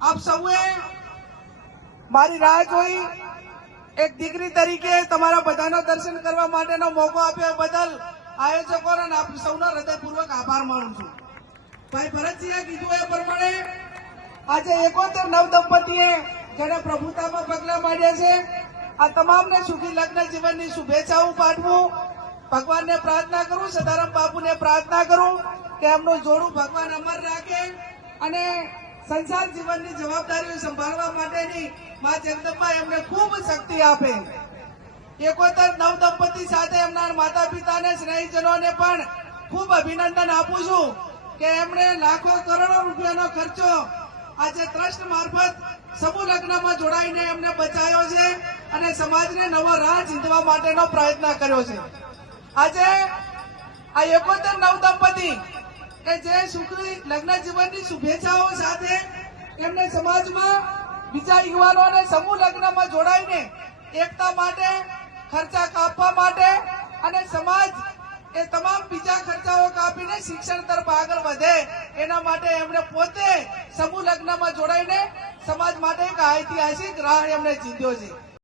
આપ સૌએ મારી રાહ જોઈ. એક દીકરી તરીકે તમારા બધાનો દર્શન કરવા માટેનો મોકો આપ્યો બદલ આયોજકો અને આપ સૌનો હૃદયપૂર્વક આભાર માનું છું. ભાઈ ભરતસિંહે કીધું એ પ્રમાણે આજે એકોતેર નવ દંપતીએ જેને પ્રભુતામાં પગલા માંડ્યા છે. આ તમામને સુખી લગ્ન જીવનની શુભેચ્છાઓ પાઠવું. ભગવાનને પ્રાર્થના કરું, સદારામ બાપુને પ્રાર્થના કરું કે એમનું જોડું ભગવાન અમર રાખે અને સંસાર જીવનની જવાબદારીઓ સંભાળવા માટેની મા જગદંબા એમને ખૂબ શક્તિ આપે. એકોતર નવ દંપતી સાથે એમના માતા પિતાને સ્નેહીજનોને પણ ખૂબ અભિનંદન આપું છું કે એમણે લાખો કરોડો રૂપિયાનો ખર્ચો આજે ટ્રસ્ટ મારફત સમૂહ લગ્નમાં જોડાઈને એમને બચાવ્યો છે અને સમાજને નવો રાહ ચીંધવા માટેનો પ્રયત્ન કર્યો છે. આજે આ એકોતર નવ દંપતી કે જે સુખી લગ્ન જીવનની શુભેચ્છાઓ સાથે એમને સમાજમાં બીજા યુવાનોને સમૂહ લગ્નમાં જોડાઈને એકતા માટે, ખર્ચા કાપવા માટે અને સમાજ એ તમામ બીજા ખર્ચાઓ કાપીને શિક્ષણ તરફ આગળ વધે, એના માટે એમણે પોતે સમૂહ લગ્નમાં જોડાઈને સમાજ માટે એક ઐતિહાસિક રાહ એમણે જીત્યો છે.